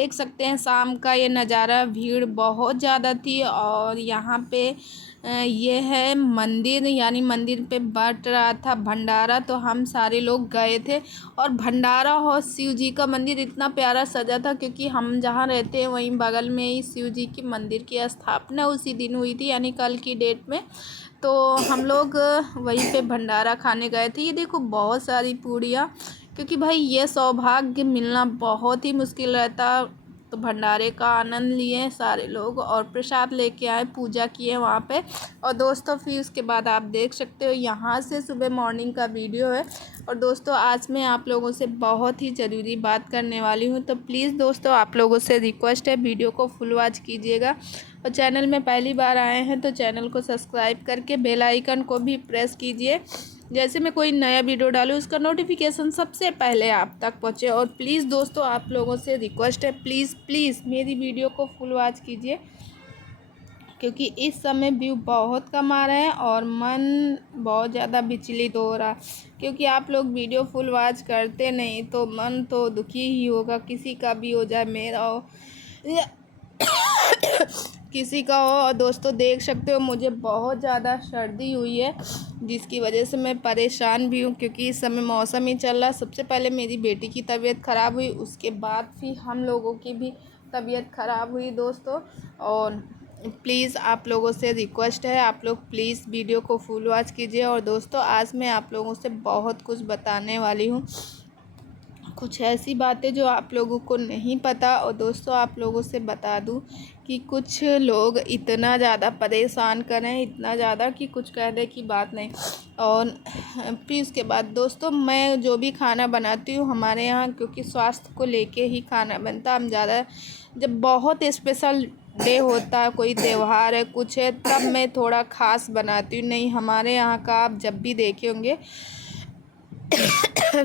देख सकते हैं शाम का ये नज़ारा, भीड़ बहुत ज़्यादा थी। और यहाँ पे ये है मंदिर, यानी मंदिर पे बट रहा था भंडारा, तो हम सारे लोग गए थे। और भंडारा और शिव जी का मंदिर इतना प्यारा सजा था, क्योंकि हम जहाँ रहते हैं वहीं बगल में ही शिव जी की मंदिर की स्थापना उसी दिन हुई थी, यानी कल की डेट में। तो हम लोग वहीं पे भंडारा खाने गए थे। ये देखो बहुत सारी पूड़ियाँ, क्योंकि भाई ये सौभाग्य मिलना बहुत ही मुश्किल रहता। तो भंडारे का आनंद लिए सारे लोग और प्रसाद लेके आए, पूजा किए वहाँ पे। और दोस्तों फिर उसके बाद आप देख सकते हो यहाँ से सुबह मॉर्निंग का वीडियो है। और दोस्तों आज मैं आप लोगों से बहुत ही ज़रूरी बात करने वाली हूँ, तो प्लीज़ दोस्तों आप लोगों से रिक्वेस्ट है वीडियो को फुल वॉच कीजिएगा। और चैनल में पहली बार आए हैं तो चैनल को सब्सक्राइब करके बेल आइकन को भी प्रेस कीजिए, जैसे मैं कोई नया वीडियो डालूँ उसका नोटिफिकेशन सबसे पहले आप तक पहुँचे। और प्लीज़ दोस्तों आप लोगों से रिक्वेस्ट है, प्लीज़ प्लीज़ मेरी वीडियो को फुल वॉच कीजिए, क्योंकि इस समय व्यू बहुत कम आ रहे हैं और मन बहुत ज़्यादा विचलित हो रहा, क्योंकि आप लोग वीडियो फुल वॉच करते नहीं तो मन तो दुखी ही होगा, किसी का भी हो जाए, मेरा हो या किसी का हो। और दोस्तों देख सकते हो मुझे बहुत ज़्यादा सर्दी हुई है, जिसकी वजह से मैं परेशान भी हूँ, क्योंकि इस समय मौसम ही चल रहा। सबसे पहले मेरी बेटी की तबीयत ख़राब हुई, उसके बाद फिर हम लोगों की भी तबीयत ख़राब हुई दोस्तों। और प्लीज़ आप लोगों से रिक्वेस्ट है, आप लोग प्लीज़ वीडियो को फुल वॉच कीजिए। और दोस्तों आज मैं आप लोगों से बहुत कुछ बताने वाली हूँ, कुछ ऐसी बातें जो आप लोगों को नहीं पता। और दोस्तों आप लोगों से बता दूं कि कुछ लोग इतना ज़्यादा परेशान करें, इतना ज़्यादा कि कुछ कहने की बात नहीं। और फिर उसके बाद दोस्तों मैं जो भी खाना बनाती हूँ हमारे यहाँ, क्योंकि स्वास्थ्य को लेके ही खाना बनता, हम ज़्यादा जब बहुत स्पेशल डे होता है, कोई त्यौहार है, कुछ है, तब मैं थोड़ा ख़ास बनाती हूँ। नहीं हमारे यहाँ का आप जब भी देखे होंगे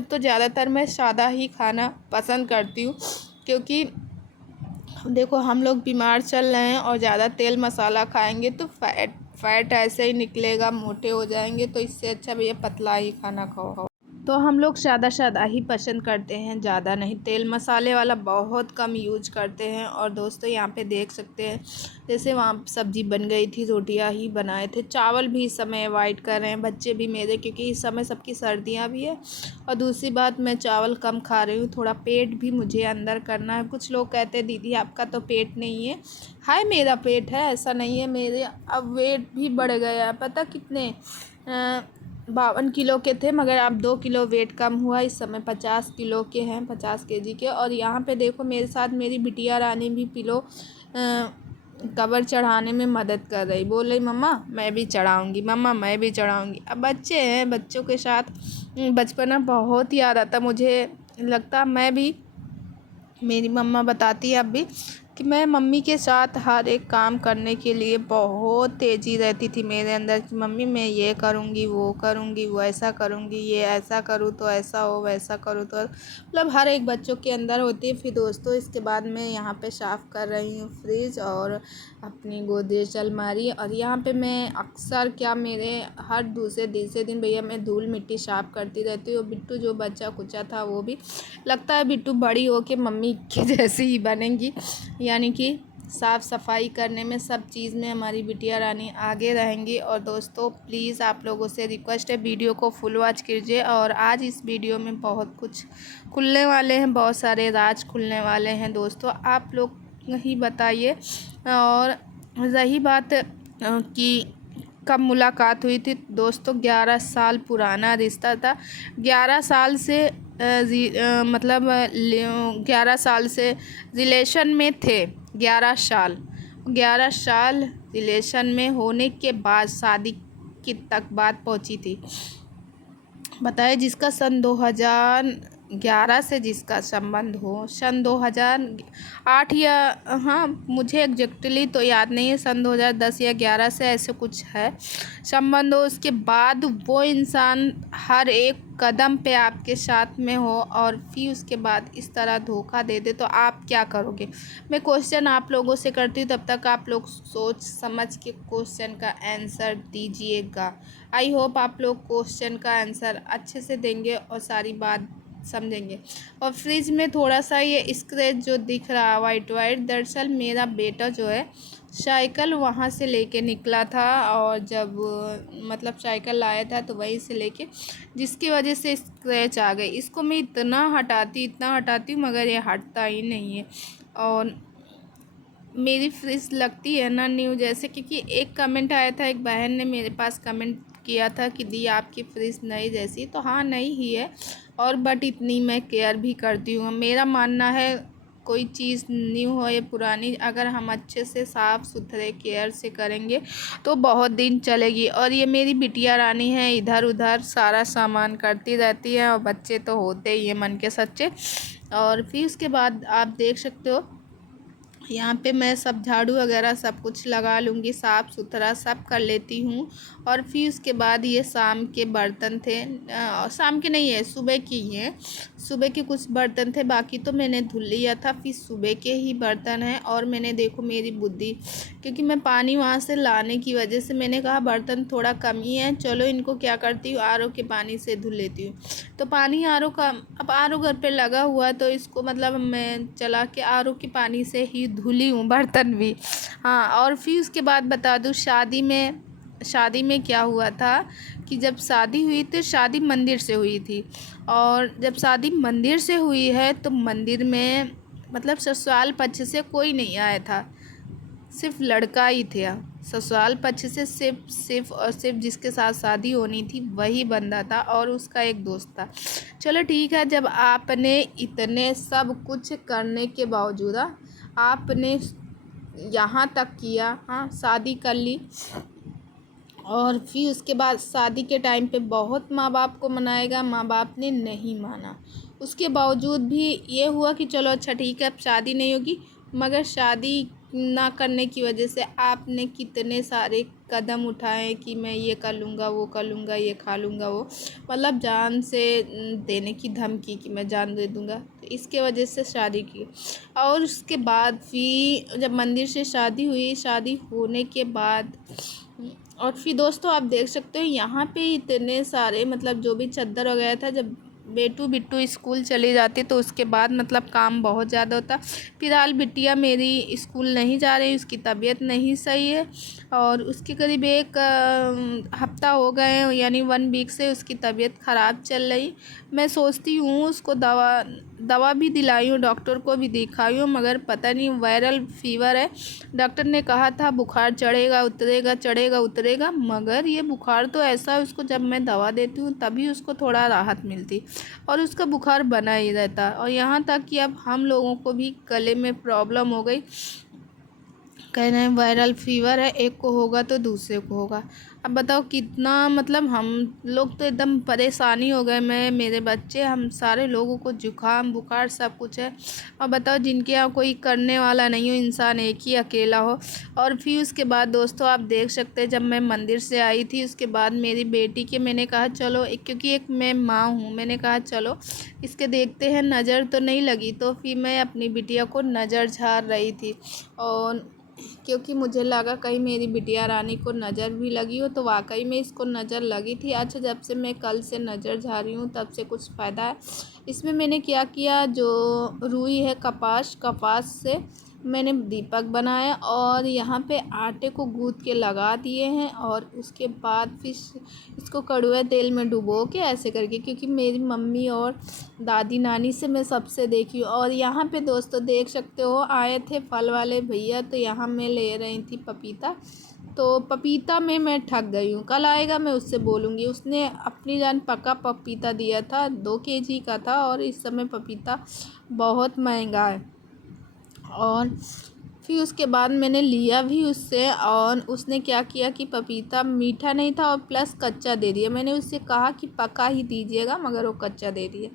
तो ज़्यादातर मैं सादा ही खाना पसंद करती हूँ, क्योंकि देखो हम लोग बीमार चल रहे हैं और ज़्यादा तेल मसाला खाएंगे तो फैट ऐसे ही निकलेगा, मोटे हो जाएंगे। तो इससे अच्छा भैया पतला ही खाना खाओ। तो हम लोग सादा सादा ही पसंद करते हैं, ज़्यादा नहीं, तेल मसाले वाला बहुत कम यूज करते हैं। और दोस्तों यहाँ पे देख सकते हैं जैसे वहाँ सब्ज़ी बन गई थी, रोटियाँ ही बनाए थे, चावल भी इस समय अवॉइड कर रहे हैं बच्चे भी मेरे, क्योंकि इस समय सबकी सर्दियाँ भी है। और दूसरी बात मैं चावल कम खा रही हूँ, थोड़ा पेट भी मुझे अंदर करना है। कुछ लोग कहते हैं दीदी आपका तो पेट नहीं है, हाय मेरा पेट है, ऐसा नहीं है। मेरे अब वेट भी बढ़ गया है, पता कितने 52 किलो के थे, मगर अब 2 किलो वेट कम हुआ, इस समय 50 किलो के हैं, 50 केजी के। और यहाँ पे देखो मेरे साथ मेरी बिटिया रानी भी पिलो कवर चढ़ाने में मदद कर रही, बोल रही मम्मा मैं भी चढ़ाऊँगी, मम्मा मैं भी चढ़ाऊँगी। अब बच्चे हैं, बच्चों के साथ बचपना बहुत याद आता मुझे, लगता मैं भी, मेरी मम्मा बताती है अब भी कि मैं मम्मी के साथ हर एक काम करने के लिए बहुत तेज़ी रहती थी मेरे अंदर कि मम्मी मैं ये करूँगी, वो ऐसा करूँगी, ये ऐसा करूँ तो ऐसा हो, वैसा करूँ तो, मतलब हर एक बच्चों के अंदर होती है। फिर दोस्तों इसके बाद मैं यहाँ पे साफ़ कर रही हूँ फ्रिज और अपनी गोदरेज अलमारी। और यहाँ पे मैं अक्सर क्या मेरे हर दूसरे तीसरे दिन भैया मैं धूल मिट्टी साफ़ करती रहती हूँ। बिट्टू जो बच्चा कुचा था वो भी, लगता है बिट्टू बड़ी हो के मम्मी के जैसी ही बनेंगी, यानी कि साफ़ सफाई करने में सब चीज़ में हमारी बिटिया रानी आगे रहेंगी। और दोस्तों प्लीज़ आप लोगों से रिक्वेस्ट है वीडियो को फुल वॉच कीजिए। और आज इस वीडियो में बहुत कुछ खुलने वाले हैं, बहुत सारे राज खुलने वाले हैं दोस्तों, आप लोग ही बताइए। और रही बात कि कब मुलाकात हुई थी दोस्तों, 11 साल पुराना रिश्ता था, 11 साल से मतलब 11 साल से रिलेशन में थे, 11 साल रिलेशन में होने के बाद शादी की तक बात पहुंची थी। बताए जिसका सन 2011 से जिसका संबंध हो, सन 2008 या हाँ मुझे एग्जैक्टली तो याद नहीं है, सन 2010 या 11 से ऐसे कुछ है संबंध हो, उसके बाद वो इंसान हर एक कदम पे आपके साथ में हो और फिर उसके बाद इस तरह धोखा दे दे तो आप क्या करोगे। मैं क्वेश्चन आप लोगों से करती हूँ, तब तक आप लोग सोच समझ के क्वेश्चन का आंसर दीजिएगा। आई होप आप लोग क्वेश्चन का आंसर अच्छे से देंगे और सारी बात समझेंगे। और फ्रिज में थोड़ा सा ये स्क्रैच जो दिख रहा है वाइट वाइट, दरअसल मेरा बेटा जो है साइकिल वहाँ से लेके निकला था, और जब मतलब साइकिल लाया था तो वहीं से लेके, जिसकी वजह से स्क्रैच आ गई। इसको मैं इतना हटाती हूँ मगर ये हटता ही नहीं है। और मेरी फ्रिज लगती है ना न्यू जैसे, क्योंकि एक कमेंट आया था, एक बहन ने मेरे पास कमेंट किया था कि दी आपकी फ्रिज नई जैसी। तो हाँ नई ही है, और बट इतनी मैं केयर भी करती हूँ। मेरा मानना है कोई चीज़ न्यू हो या पुरानी, अगर हम अच्छे से साफ़ सुथरे केयर से करेंगे तो बहुत दिन चलेगी। और ये मेरी बिटिया रानी है, इधर उधर सारा सामान करती रहती है, और बच्चे तो होते ही हैं मन के सच्चे। और फिर उसके बाद आप देख सकते हो यहाँ पे मैं सब झाड़ू वगैरह सब कुछ लगा लूँगी, साफ़ सुथरा सब कर लेती हूँ। और फिर उसके बाद ये शाम के बर्तन थे, शाम के नहीं है सुबह की ही है, सुबह के कुछ बर्तन थे, बाकी तो मैंने धुल लिया था। फिर सुबह के ही बर्तन हैं। और मैंने देखो मेरी बुद्धि, क्योंकि मैं पानी वहाँ से लाने की वजह से मैंने कहा बर्तन थोड़ा कम ही है, चलो इनको क्या करती हूँ आर ओ के पानी से धुल लेती हूँ। तो पानी आर ओ का, अब आर ओ घर पे लगा हुआ तो इसको मतलब मैं चला के आर ओ के पानी से ही धुली हूँ बर्तन भी। हाँ, और फिर उसके बाद बता दूँ शादी में क्या हुआ था कि जब शादी हुई तो शादी मंदिर से हुई थी, और जब शादी मंदिर से हुई है तो मंदिर में मतलब ससुराल पक्ष से कोई नहीं आया था, सिर्फ लड़का ही था। ससुराल पक्ष से सिर्फ और सिर्फ जिसके साथ शादी होनी थी वही बंदा था, और उसका एक दोस्त था। चलो ठीक है, जब आपने इतने सब कुछ करने के बावजूद आपने यहाँ तक किया, हाँ शादी कर ली, और फिर उसके बाद शादी के टाइम पे बहुत माँ बाप को मनाएगा, माँ बाप ने नहीं माना। उसके बावजूद भी ये हुआ कि चलो अच्छा ठीक है अब शादी नहीं होगी, मगर शादी ना करने की वजह से आपने कितने सारे कदम उठाए कि मैं ये कर लूँगा, वो कर लूँगा, ये खा लूँगा, वो मतलब जान से देने की धमकी कि मैं जान दे दूँगा। तो इसके वजह से शादी की। और उसके बाद फिर जब मंदिर से शादी हुई, शादी होने के बाद और फिर दोस्तों आप देख सकते हो यहाँ पे इतने सारे मतलब जो भी चद्दर वगैरह था, जब बेटू बिट्टू स्कूल चली जाती तो उसके बाद मतलब काम बहुत ज़्यादा होता। फिलहाल बिटिया मेरी स्कूल नहीं जा रही, उसकी तबीयत नहीं सही है, और उसके करीब एक हफ्ता हो गए यानी 1 वीक से उसकी तबीयत ख़राब चल रही। मैं सोचती हूँ उसको दवा भी दिलाई हूँ, डॉक्टर को भी दिखाई हूँ, मगर पता नहीं वायरल फीवर है। डॉक्टर ने कहा था बुखार चढ़ेगा उतरेगा, चढ़ेगा उतरेगा, मगर ये बुखार तो ऐसा है उसको जब मैं दवा देती हूँ तभी उसको थोड़ा राहत मिलती, और उसका बुखार बना ही रहता। और यहाँ तक कि अब हम लोगों को भी गले में प्रॉब्लम हो गई, कह रहे हैं वायरल फीवर है, एक को होगा तो दूसरे को होगा। अब बताओ कितना मतलब हम लोग तो एकदम परेशानी हो गए, मैं मेरे बच्चे हम सारे लोगों को जुकाम बुखार सब कुछ है। और बताओ जिनके यहाँ कोई करने वाला नहीं हो, इंसान एक ही अकेला हो। और फिर उसके बाद दोस्तों आप देख सकते हैं जब मैं मंदिर से आई थी उसके बाद मेरी बेटी के मैंने कहा चलो क्योंकि एक मैं माँ हूँ, मैंने कहा चलो इसके देखते हैं नज़र तो नहीं लगी। तो फिर मैं अपनी बिटिया को नज़र झाड़ रही थी, और क्योंकि मुझे लगा कहीं मेरी बिटिया रानी को नज़र भी लगी हो, तो वाकई में इसको नज़र लगी थी। अच्छा जब से मैं कल से नज़र झा रही हूँ तब से कुछ फ़ायदा है। इसमें मैंने क्या किया, जो रुई है कपास से मैंने दीपक बनाया, और यहाँ पे आटे को गूँथ के लगा दिए हैं, और उसके बाद फिर इसको कड़वे तेल में डुबो के ऐसे करके, क्योंकि मेरी मम्मी और दादी नानी से मैं सबसे देखी हूँ। और यहाँ पे दोस्तों देख सकते हो आए थे फल वाले भैया, तो यहाँ मैं ले रही थी पपीता। तो पपीता में मैं ठग गई हूँ, कल आएगा मैं उससे बोलूँगी। उसने अपनी जान पका पपीता दिया था, 2 केजी का था, और इस समय पपीता बहुत महंगा है। और फिर उसके बाद मैंने लिया भी उससे, और उसने क्या किया कि पपीता मीठा नहीं था और प्लस कच्चा दे दिया। मैंने उससे कहा कि पका ही दीजिएगा, मगर वो कच्चा दे दिया।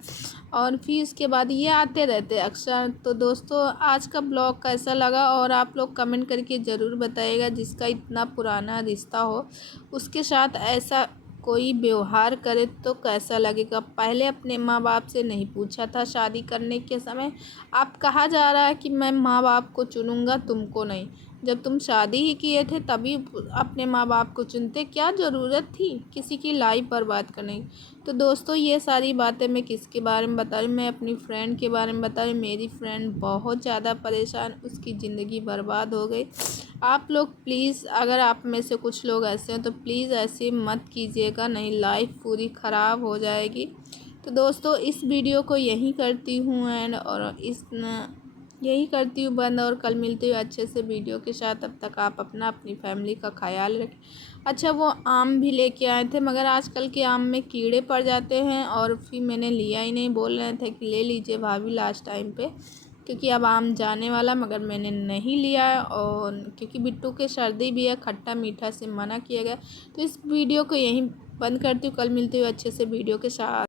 और फिर उसके बाद ये आते रहते अक्सर। तो दोस्तों आज का ब्लॉग कैसा लगा, और आप लोग कमेंट करके ज़रूर बताइएगा। जिसका इतना पुराना रिश्ता हो उसके साथ ऐसा कोई व्यवहार करे तो कैसा लगेगा। पहले अपने माँ बाप से नहीं पूछा था शादी करने के समय, अब कहा जा रहा है कि मैं माँ बाप को चुनूंगा, तुमको नहीं। जब तुम शादी ही किए थे तभी अपने माँ बाप को चुनते, क्या ज़रूरत थी किसी की लाइफ बर्बाद करने की। तो दोस्तों ये सारी बातें मैं किसके बारे में बता रही हूँ, मैं अपनी फ्रेंड के बारे में बता रही हूँ। मेरी फ्रेंड बहुत ज़्यादा परेशान, उसकी ज़िंदगी बर्बाद हो गई। आप लोग प्लीज़, अगर आप में से कुछ लोग ऐसे हैं तो प्लीज़ ऐसे मत कीजिएगा, नहीं लाइफ पूरी ख़राब हो जाएगी। तो दोस्तों इस वीडियो को यहीं करती हूँ एंड, और यही करती हूँ बंद, और कल मिलती हूँ अच्छे से वीडियो के साथ। तब तक आप अपना अपनी फैमिली का ख्याल रखें। अच्छा वो आम भी लेके आए थे, मगर आजकल के आम में कीड़े पड़ जाते हैं और फिर मैंने लिया ही नहीं। बोल रहे थे कि ले लीजिए भाभी लास्ट टाइम पे, क्योंकि अब आम जाने वाला, मगर मैंने नहीं लिया है। और क्योंकि बिट्टू के सर्दी भी है, खट्टा मीठा से मना किया गया। तो इस वीडियो को यहीं बंद करती हूँ, कल मिलती हूँ अच्छे से वीडियो के साथ।